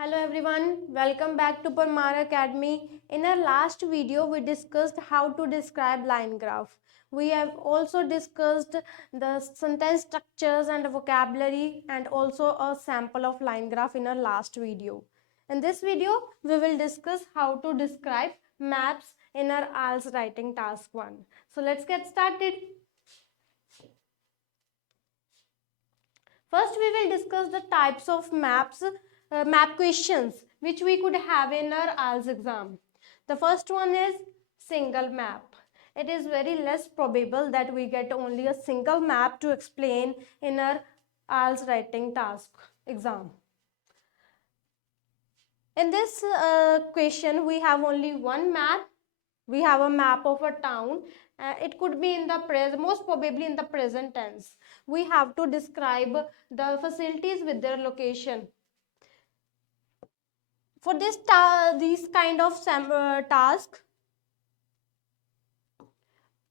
Hello everyone, welcome back to Parmar Academy. In our last video, we discussed how to describe line graph. We have also discussed the sentence structures and vocabulary and also a sample of line graph in our last video. In this video, we will discuss how to describe maps in our IELTS Writing Task 1. So let's get started. First, we will discuss the types of map questions which we could have in our IELTS exam. The first one is single map. It is very less probable that we get only a single map to explain in our IELTS writing task exam. In this question, we have only one map. We have a map of a town. It could be in the present, most probably in the present tense. We have to describe the facilities with their location. For this these kind of task,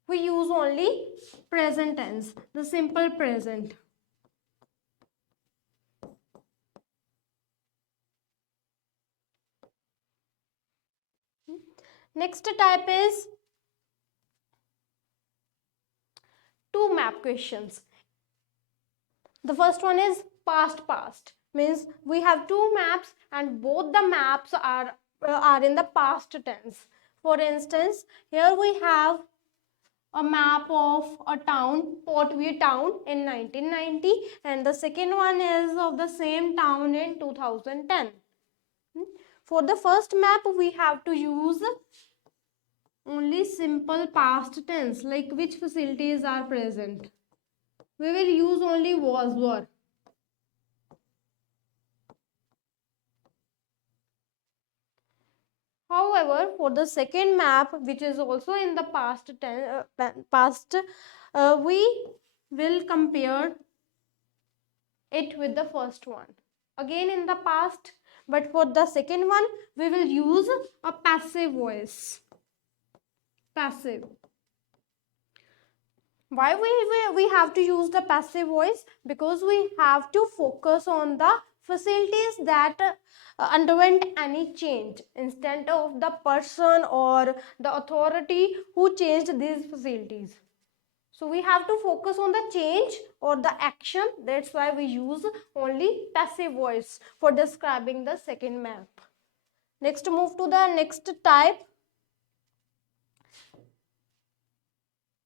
we use only present tense, the simple present. Next type is two map questions. The first one is past. Means we have two maps and both the maps are in the past tense. For instance, here we have a map of a town, Portview town in 1990, and the second one is of the same town in 2010. For the first map, we have to use only simple past tense, like which facilities are present. We will use only was, were. However, for the second map, which is also in the past we will compare it with the first one. Again in the past, but for the second one, we will use a passive voice. Passive. Why we have to use the passive voice? Because we have to focus on the facilities that underwent any change instead of the person or the authority who changed these facilities. So we have to focus on the change or the action. That's why we use only passive voice for describing the second map. Next, move to the next type,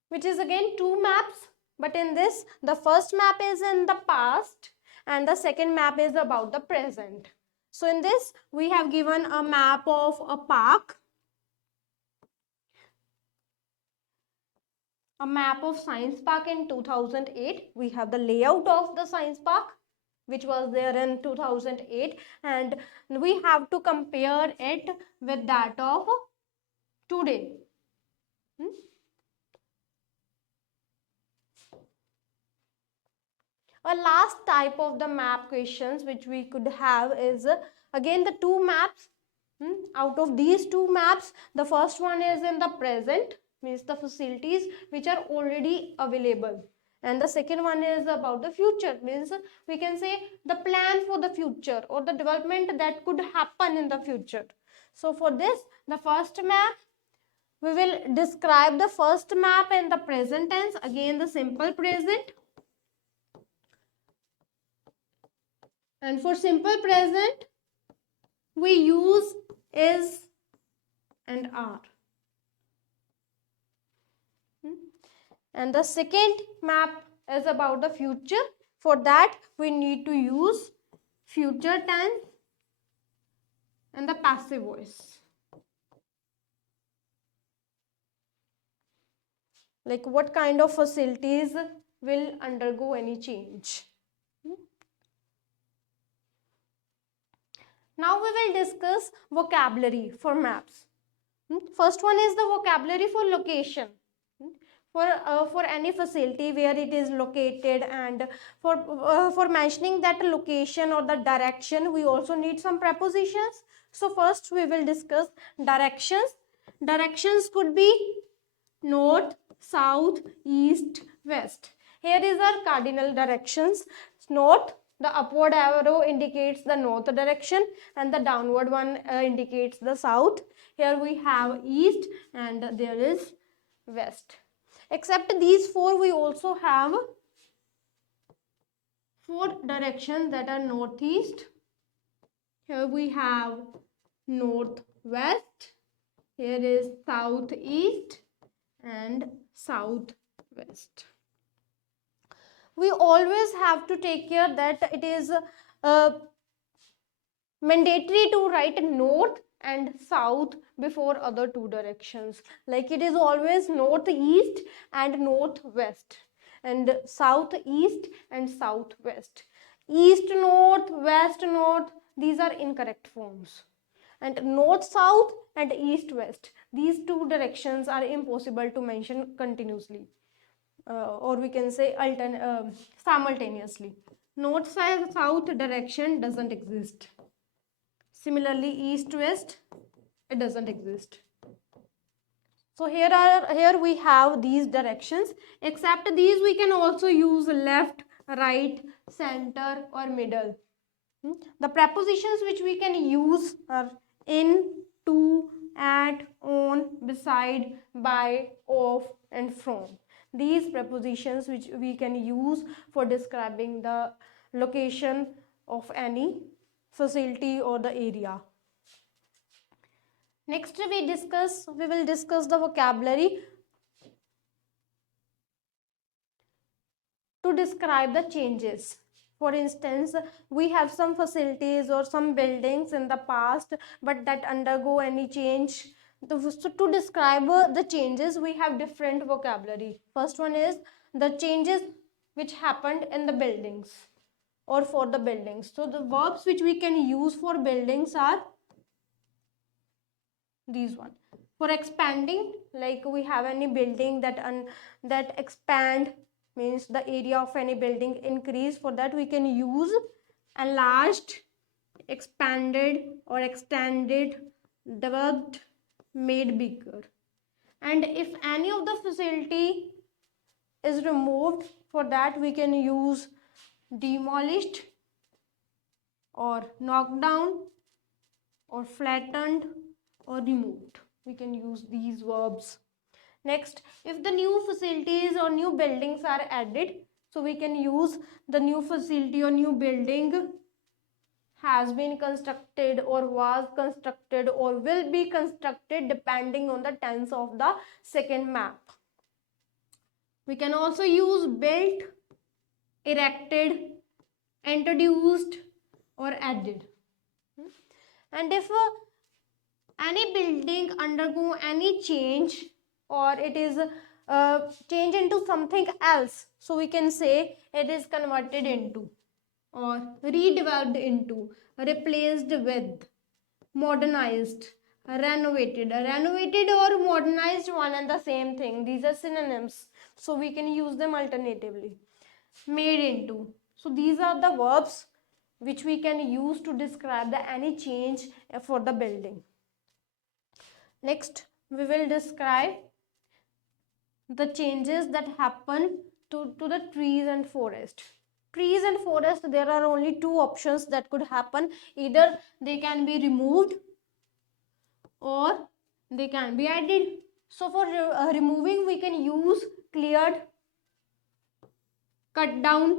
which is again two maps, but in this the first map is in the past and the second map is about the present. So in this we have given a map of a park, a map of science park in 2008. We have the layout of the science park which was there in 2008, and we have to compare it with that of today. A last type of the map questions which we could have is again the two maps. Out of these two maps, the first one is in the present, means the facilities which are already available, and the second one is about the future, means we can say the plan for the future or the development that could happen in the future. So for this, the first map, we will describe the first map in the present tense, again the simple present. And for simple present, we use is and are. And the second map is about the future. For that, we need to use future tense and the passive voice. Like what kind of facilities will undergo any change. Now we will discuss vocabulary for maps. First one is the vocabulary for location. For any facility where it is located, and for mentioning that location or the direction, we also need some prepositions. So first we will discuss directions. Directions could be north, south, east, west. Here is our cardinal directions: north, The upward arrow indicates the north direction and the downward one indicates the south. Here we have east and there is west. Except these four, we also have four directions that are northeast. Here we have northwest. Here is southeast and southwest. We always have to take care that it is mandatory to write north and south before other two directions. Like it is always northeast and northwest and southeast and southwest. East north, west north, these are incorrect forms. And north south and east west, these two directions are impossible to mention continuously. Or we can say simultaneously. North south direction doesn't exist. Similarly, east west, it doesn't exist. So here we have these directions. Except these, we can also use left, right, center or middle. The prepositions which we can use are in, to, at, on, beside, by, of and from. These prepositions which we can use for describing the location of any facility or the area. Next we will discuss the vocabulary to describe the changes. For instance, we have some facilities or some buildings in the past but that undergo any change. So to describe the changes, we have different vocabulary. First one is the changes which happened in the buildings or for the buildings. So the verbs which we can use for buildings are these one. For expanding, like we have any building that expand, means the area of any building increase. For that we can use enlarged, expanded or extended, developed, made bigger. And if any of the facility is removed, for that we can use demolished or knocked down or flattened or removed. We can use these verbs. Next, if the new facilities or new buildings are added, so we can use the new facility or new building has been constructed or was constructed or will be constructed depending on the tense of the second map. We can also use built, erected, introduced or added. And if any building undergo any change or it is changed into something else, so we can say it is converted into or redeveloped into, replaced with, modernized, renovated. Renovated or modernized, one and the same thing. These are synonyms, so we can use them alternatively. Made into. So these are the verbs which we can use to describe the any change for the building. Next, we will describe the changes that happen to the trees and forest. Trees and forest, there are only two options that could happen. Either they can be removed or they can be added. So for removing, we can use cleared, cut down,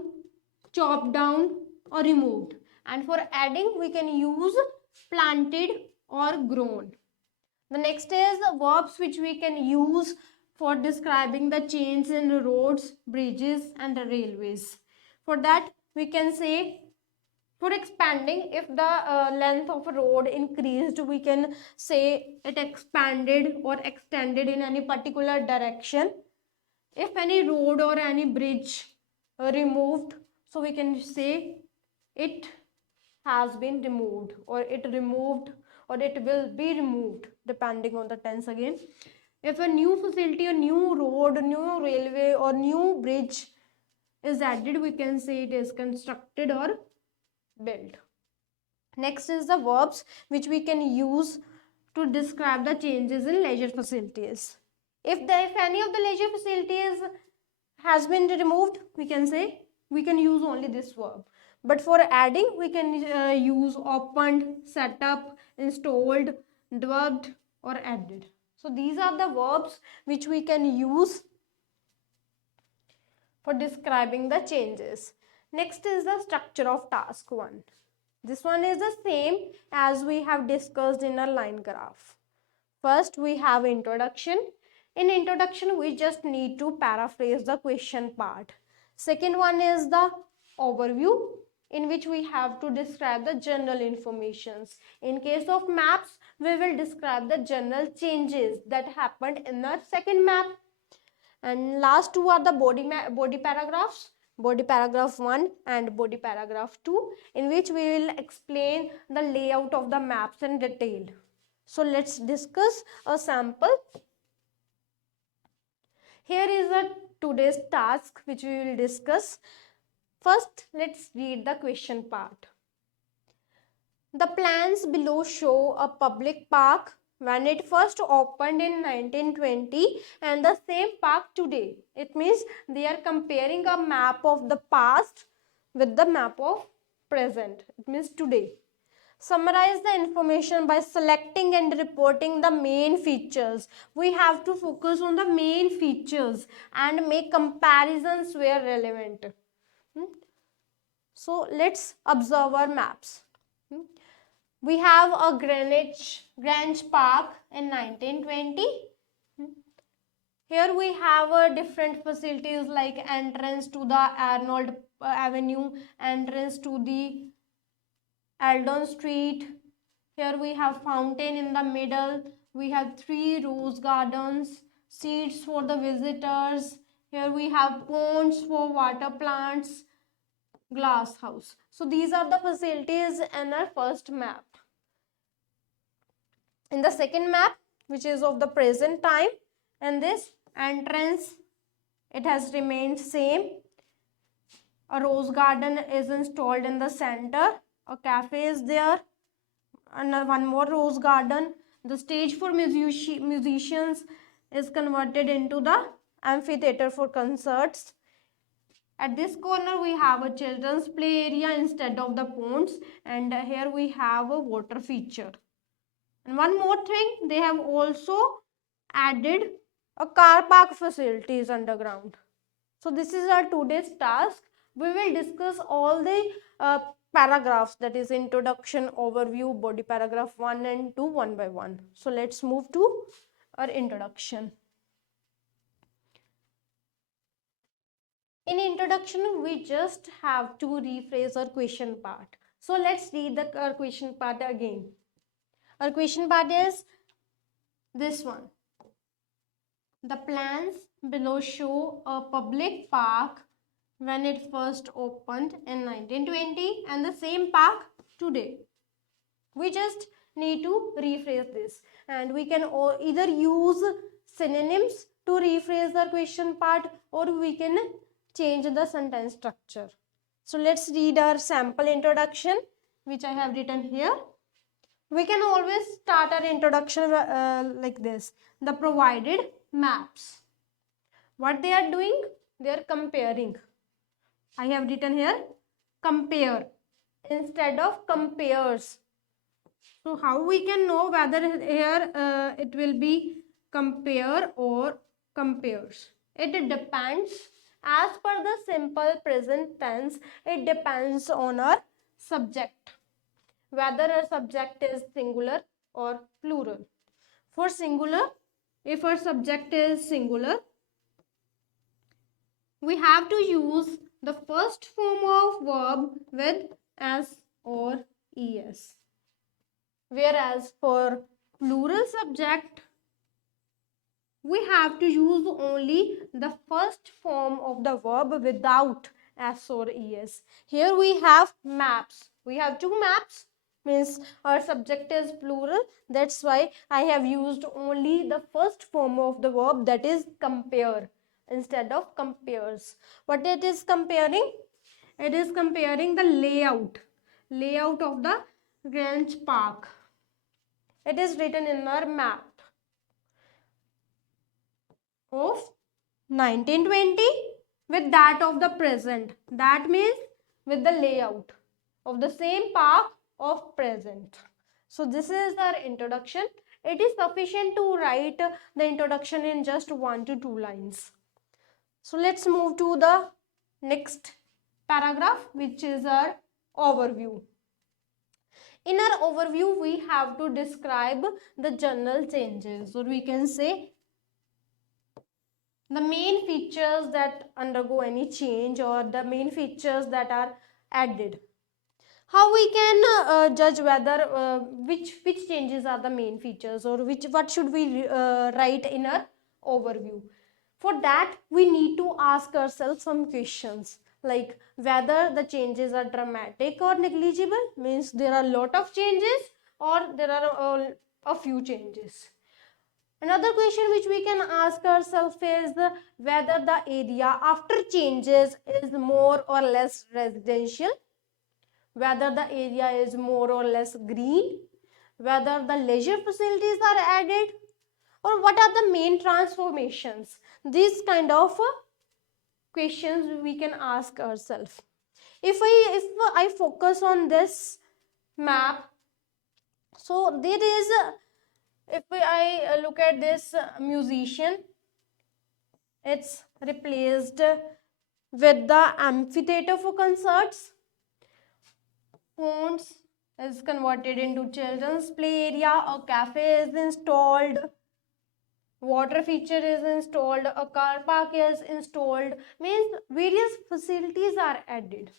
chopped down or removed. And for adding, we can use planted or grown. The next is verbs which we can use for describing the change in roads, bridges and railways. For that, we can say, for expanding, if the length of a road increased, we can say it expanded or extended in any particular direction. If any road or any bridge removed, so we can say it has been removed or it removed or it will be removed, depending on the tense again. If a new facility, a new road, new railway or new bridge is added, we can say it is constructed or built. Next is the verbs which we can use to describe the changes in leisure facilities. If any of the leisure facilities has been removed, we can say, we can use only this verb. But for adding, we can use opened, set up, installed, debugged, or added. So these are the verbs which we can use for describing the changes. Next is the structure of task 1. This one is the same as we have discussed in our line graph. First, we have introduction. In introduction, we just need to paraphrase the question part. Second one is the overview, in which we have to describe the general informations. In case of maps, we will describe the general changes that happened in the second map. And last two are the body paragraphs, body paragraph 1 and body paragraph 2, in which we will explain the layout of the maps in detail. So let's discuss a sample. Here is a today's task which we will discuss. First, let's read the question part. The plans below show a public park when it first opened in 1920 and the same park today. It means they are comparing a map of the past with the map of present. It means today. Summarize the information by selecting and reporting the main features. We have to focus on the main features and make comparisons where relevant. So let's observe our maps. We have a Grange Park in 1920. Here we have different facilities like entrance to the Arnold Avenue, entrance to the Eldon Street. Here we have fountain in the middle. We have 3 rose gardens, seats for the visitors. Here we have ponds for water plants, glass house. So these are the facilities in our first map. In the second map, which is of the present time, and this entrance, it has remained same. A rose garden is installed in the center. A cafe is there. And one more rose garden. The stage for musicians is converted into the amphitheater for concerts. At this corner we have a children's play area instead of the ponds, and here we have a water feature. And one more thing, they have also added a car park facilities underground. So this is our today's task. We will discuss all the paragraphs, that is introduction, overview, body paragraph 1 and 2 one by one. So let's move to our introduction. In introduction, we just have to rephrase our question part. So let's read our question part again. Our question part is this one. The plans below show a public park when it first opened in 1920 and the same park today. We just need to rephrase this, and we can either use synonyms to rephrase the question part, or we can change the sentence structure. So let's read our sample introduction, which I have written here. We can always start our introduction like this. The provided maps. What they are doing? They are comparing. I have written here compare instead of compares. So how we can know whether here it will be compare or compares? It depends. As per the simple present tense, it depends on our subject, whether our subject is singular or plural. For singular, if our subject is singular, we have to use the first form of verb with s or es. Whereas for plural subject, we have to use only the first form of the verb without s or es. Here we have maps. We have 2 maps, means our subject is plural. That's why I have used only the first form of the verb, that is compare, instead of compares. What it is comparing? It is comparing the layout of the Grange Park. It is written in our map of 1920 with that of the present. That means with the layout of the same park of present. So this is our introduction. It is sufficient to write the introduction in just 1 to 2 lines. So let's move to the next paragraph, which is our overview. In our overview, we have to describe the general changes, or we can say the main features that undergo any change, or the main features that are added. How we can judge whether which changes are the main features, or what should we write in our overview. For that, we need to ask ourselves some questions, like whether the changes are dramatic or negligible, means there are a lot of changes or there are a few changes. Another question which we can ask ourselves is whether the area after changes is more or less residential, whether the area is more or less green, whether the leisure facilities are added, or what are the main transformations. These kind of questions we can ask ourselves. If I focus on this map, so there is if I look at this musician, it's replaced with the amphitheater for concerts. Fonts is converted into children's play area. A cafe is installed. Water feature is installed. A car park is installed. Means various facilities are added.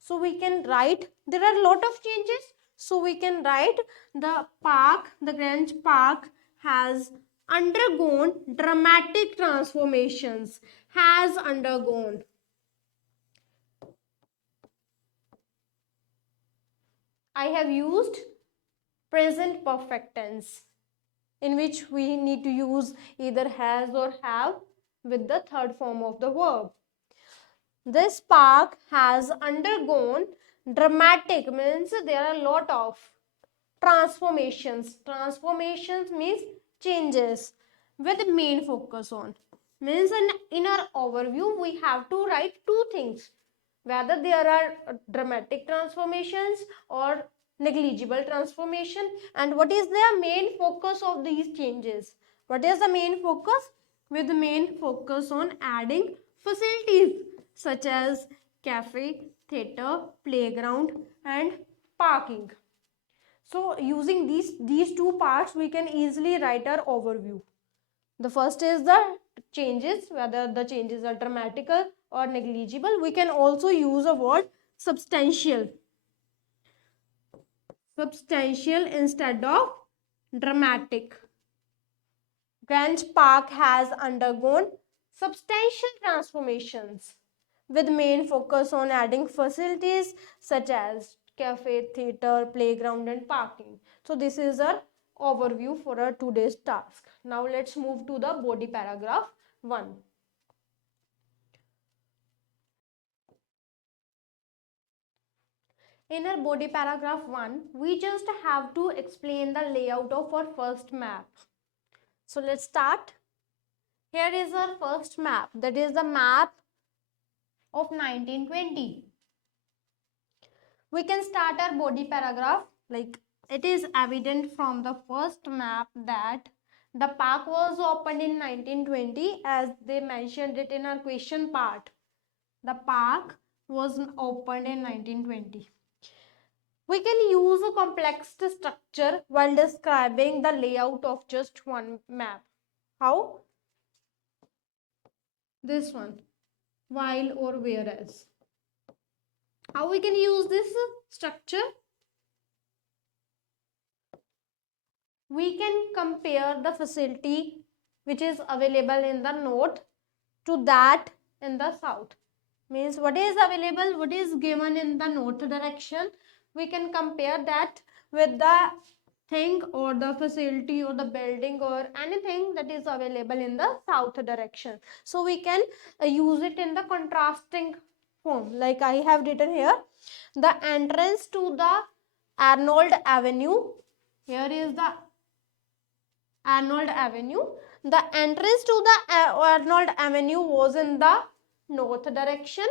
So we can write, there are a lot of changes. So we can write the park, the Grange Park has undergone dramatic transformations. Has undergone. I have used present perfect tense, in which we need to use either has or have with the third form of the verb. This park has undergone dramatic, means there are a lot of transformations. Transformations means changes with main focus on. Means in our overview we have to write two things, whether there are dramatic transformations or negligible transformation, and what is the main focus of these changes. What is the main focus? With the main focus on adding facilities such as cafe, theatre, playground and parking. So using these two parts, we can easily write our overview. The first is the changes, whether the changes are dramatical or negligible. We can also use a word substantial. Substantial instead of dramatic. Grange Park has undergone substantial transformations with main focus on adding facilities such as cafe, theatre, playground and parking. So this is our overview for our today's task. Now let's move to the body paragraph 1. In our body paragraph 1, we just have to explain the layout of our first map. So let's start. Here is our first map, that is the map of 1920. We can start our body paragraph like, it is evident from the first map that the park was opened in 1920, as they mentioned it in our question part. The park was opened in 1920. We can use a complex structure while describing the layout of just one map. How? This one, while or whereas. How we can use this structure? We can compare the facility which is available in the north to that in the south. Means what is available, what is given in the north direction, we can compare that with the thing or the facility or the building or anything that is available in the south direction. So we can use it in the contrasting form, like I have written here. The entrance to the Arnold Avenue, here is the Arnold Avenue. The entrance to the Arnold Avenue was in the north direction,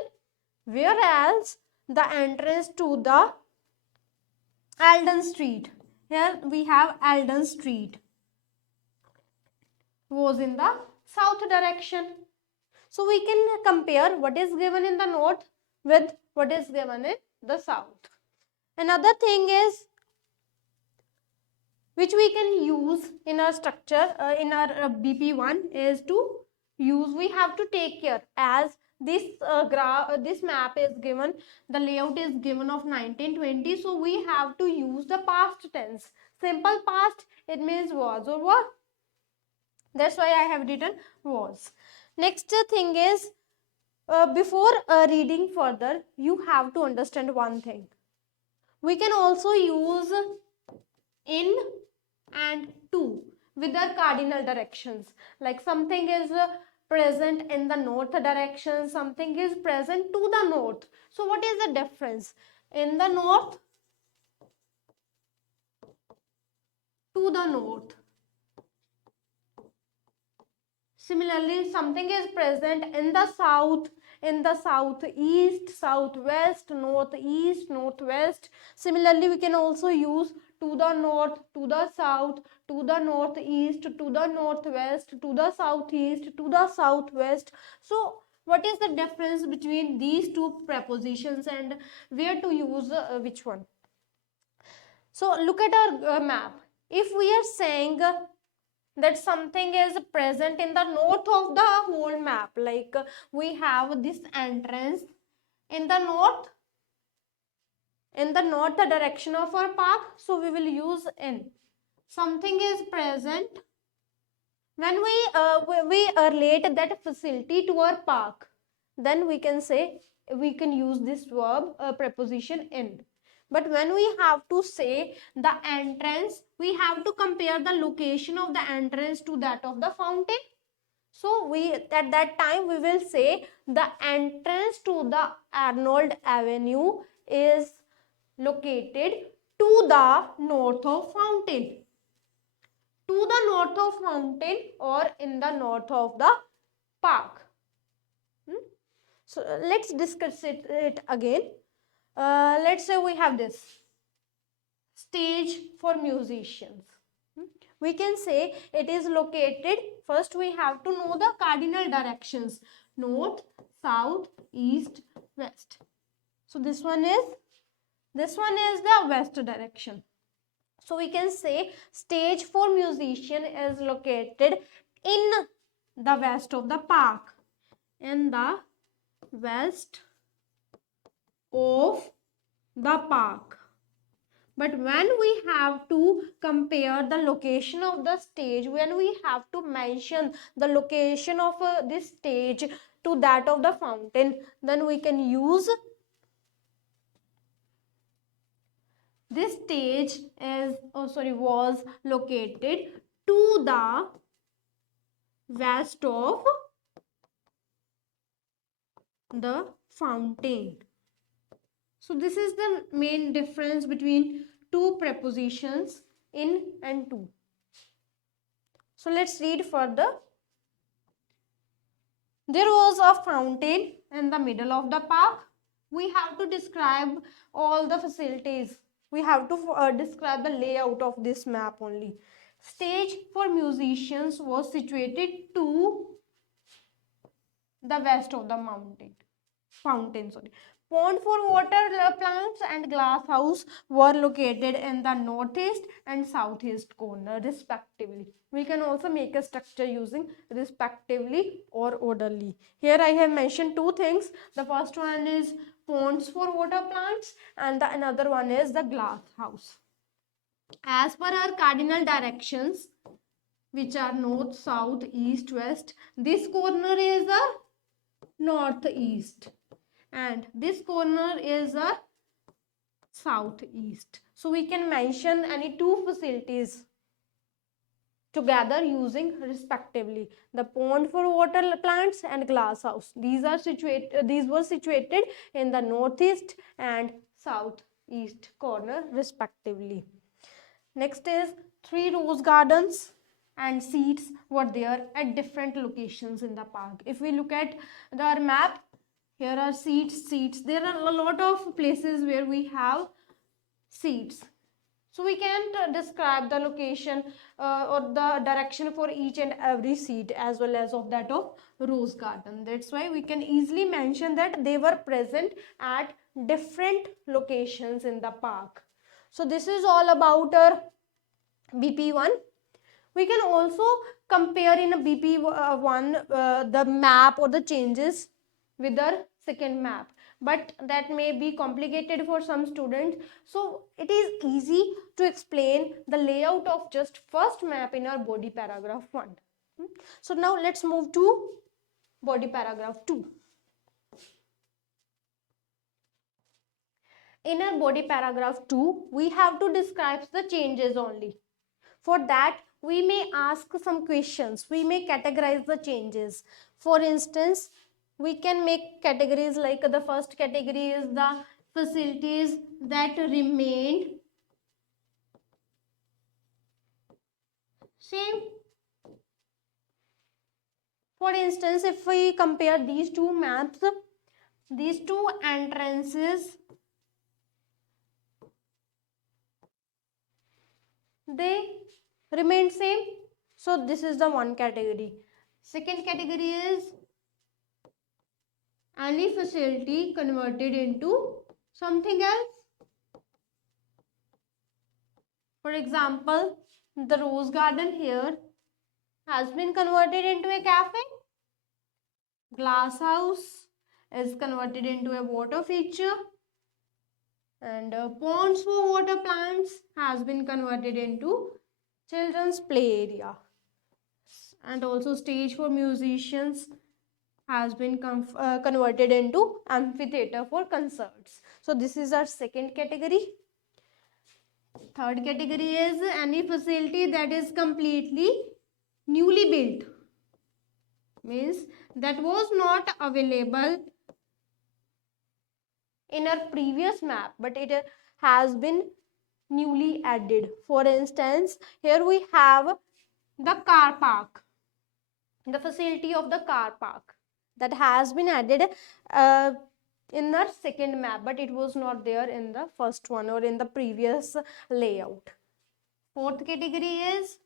whereas the entrance to the Alden Street. Here we have Alden Street was in the south direction. So we can compare what is given in the north with what is given in the south. Another thing is which we can use in our structure, in our BP1 is to use, we have to take care as this this map is given, the layout is given of 1920, so we have to use the past tense. Simple past, it means was or were. That's why I have written was. Next thing is, before reading further, you have to understand one thing. We can also use in and to with their cardinal directions. Like something is present in the north direction, something is present to the north. So what is the difference? In the north, to the north. Similarly, something is present in the south, southeast, southwest, northeast, northwest. Similarly, we can also use to the north, to the south, to the northeast, to the northwest, to the southeast, to the southwest. So what is the difference between these two prepositions and where to use which one? So look at our map. If we are saying that something is present in the north of the whole map, like we have this entrance in the north direction of our park, so we will use in. Something is present when we relate that facility to our park, then we can say, we can use this verb preposition in. But when we have to say the entrance, we have to compare the location of the entrance to that of the fountain. So we, at that time, we will say the entrance to the Arnold Avenue is located to the north of fountain. To the north of fountain or in the north of the park. So let's discuss it again. Let's say we have this stage for musicians. We can say it is located, first we have to know the cardinal directions, north, south, east, west. So this one is the west direction. So we can say stage for musician is located in the west of the park, in the west of the park. But when we have to compare the location of the stage, when we have to mention the location of this stage to that of the fountain, then we can use this stage is, was located to the west of the fountain. So this is the main difference between two prepositions, in and to. So let's read further. There was a fountain in the middle of the park. We have to describe all the facilities. We have to describe the layout of this map only. Stage for musicians was situated to the west of the fountain. Pond for water plants and glass house were located in the northeast and southeast corner respectively. We can also make a structure using respectively or orderly. Here I have mentioned two things. The first one is ponds for water plants and the another one is the glass house. As per our cardinal directions, which are north, south, east, west, this corner is a northeast and this corner is a southeast. So we can mention any two facilities together using respectively the pond for water plants and glass house. These were situated in the northeast and southeast corner respectively. Next is 3 rose gardens and seats were there at different locations in the park. If we look at our map, Here are seats. There are a lot of places where we have seats. So we can describe the location or the direction for each and every seat as well as of that of rose garden. That's why we can easily mention that they were present at different locations in the park. So this is all about our BP1. We can also compare in a BP1 the map or the changes with our second map, but that may be complicated for some students. So it is easy to explain the layout of just first map in our body paragraph 1. So now let's move to body paragraph 2. In our body paragraph 2, we have to describe the changes only. For that, we may ask some questions. We may categorize the changes. For instance, we can make categories like the first category is the facilities that remained same. For instance, if we compare these two maps, these two entrances, they remain same. So this is the one category. Second category is any facility converted into something else. For example, the rose garden here has been converted into a cafe. Glass house is converted into a water feature. And ponds for water plants has been converted into children's play area. And also stage for musicians has been converted into amphitheater for concerts. So this is our second category. Third category is any facility that is completely newly built, means that was not available in our previous map but it has been newly added. For instance, here we have the car park, the facility of the car park that has been added in our second map, but it was not there in the first one or in the previous layout. Fourth category is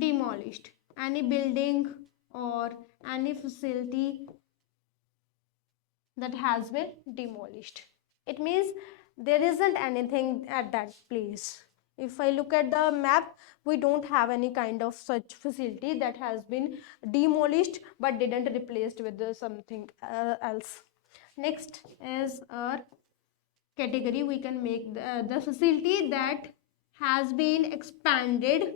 demolished, any building or any facility that has been demolished. It means there isn't anything at that place. If I look at the map, we don't have any kind of such facility that has been demolished but didn't replaced with something else. Next is our category. We can make the facility that has been expanded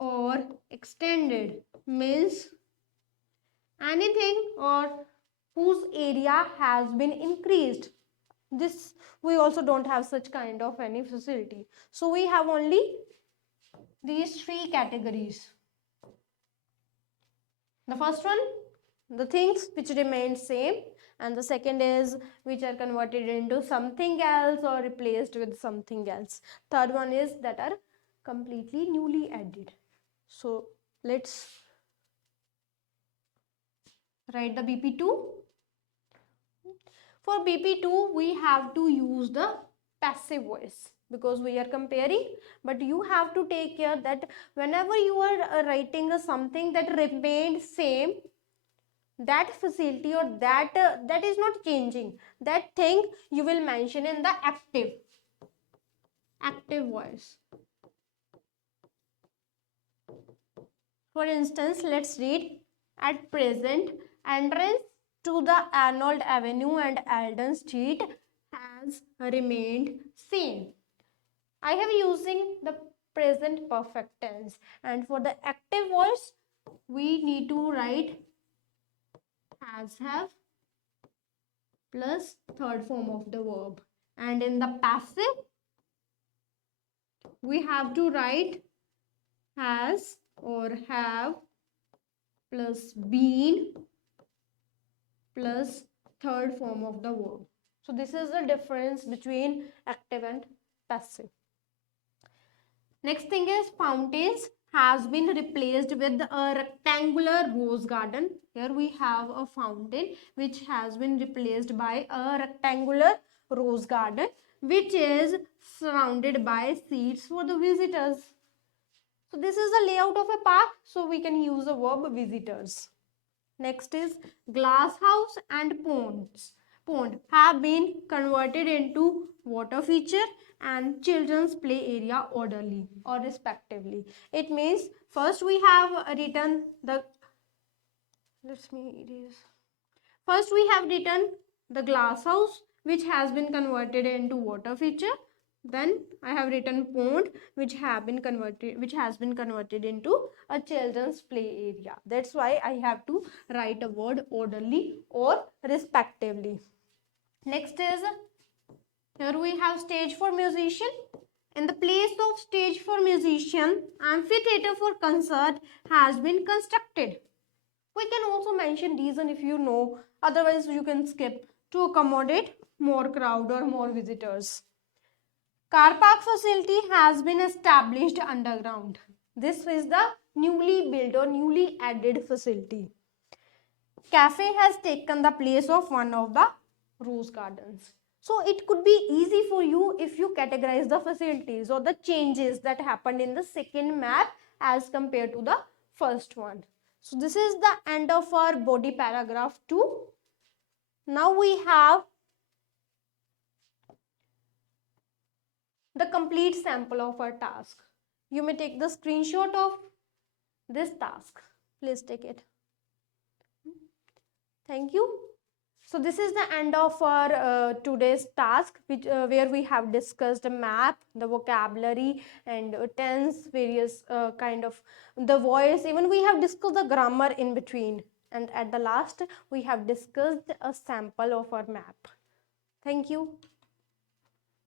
or extended, means anything or whose area has been increased. This we also don't have such kind of any facility. So we have only these three categories. The first one, the things which remain same, and the second is which are converted into something else or replaced with something else. Third one is that are completely newly added. So let's write the BP2. For BP2, we have to use the passive voice because we are comparing, but you have to take care that whenever you are writing something that remained same, that facility or that is not changing, that thing you will mention in the active voice. For instance, let's read, at present entrance to the Arnold Avenue and Alden Street has remained same. I have using the present perfect tense, and for the active voice we need to write has have plus third form of the verb, and in the passive we have to write has or have plus been plus third form of the verb. So this is the difference between active and passive. Next thing is fountains has been replaced with a rectangular rose garden. Here we have a fountain which has been replaced by a rectangular rose garden which is surrounded by seats for the visitors. So this is the layout of a park, so we can use the verb visitors. Next is glass house and ponds. Pond have been converted into water feature and children's play area orderly or respectively. It means first we have written the first we have written the glass house which has been converted into water feature. Then I have written pond which has been converted into a children's play area. That's why I have to write a word orderly or respectively. Next is, here we have stage for musician. In the place of stage for musician, amphitheater for concert has been constructed. We can also mention reason if you know, otherwise you can skip, to accommodate more crowd or more visitors. Car park facility has been established underground. This is the newly built or newly added facility. Cafe has taken the place of one of the rose gardens. So it could be easy for you if you categorize the facilities or the changes that happened in the second map as compared to the first one. So this is the end of our body paragraph 2. Now we have the complete sample of our task. You may take the screenshot of this task. Please take it. Thank you. So this is the end of our today's task, which where we have discussed a map, the vocabulary and tense, various kind of the voice. Even we have discussed the grammar in between. And at the last, we have discussed a sample of our map. Thank you.